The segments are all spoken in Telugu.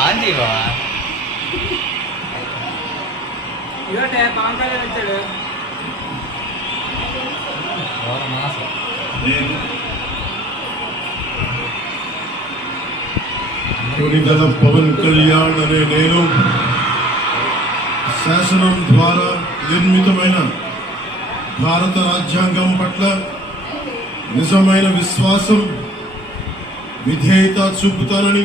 ఆన్ చేయవా ఇదోటే పవన్ కళ్యాణ్ వచ్చాడు పవన్ కళ్యాణ్ అనే నేను శాసనం ద్వారా నిర్మితమైన భారత రాజ్యాంగం పట్ల నిజమైన విశ్వాసం విధేయత చూపుతానని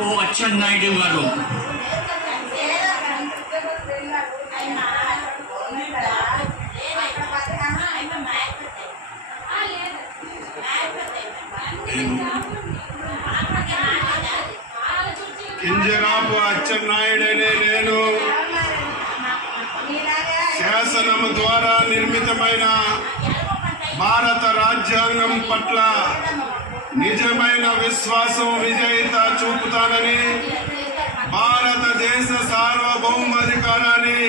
కింజరపు అచ్చెన్నాయుడు గారు కింజరాపు అచ్చెన్నాయుడనే నేను. శాసనం ద్వారా నిర్మితమైన భారత రాజ్యాంగం పట్ల నిజమైన విశ్వాసం విజేత చూపుతానని భారతదేశ సార్వభౌమాధికారాన్ని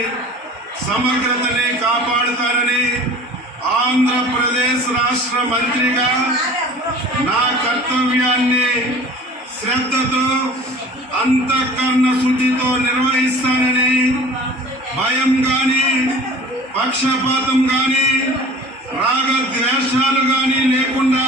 సమగ్రతని కాపాడుతానని ఆంధ్రప్రదేశ్ రాష్ట్ర మంత్రిగా నా కర్తవ్యాన్ని శ్రద్ధతో అంతఃకరణ శుద్ధితో నిర్వహిస్తానని భయం కానీ పక్షపాతం కానీ రాగద్వేషాలు గాని లేకుండా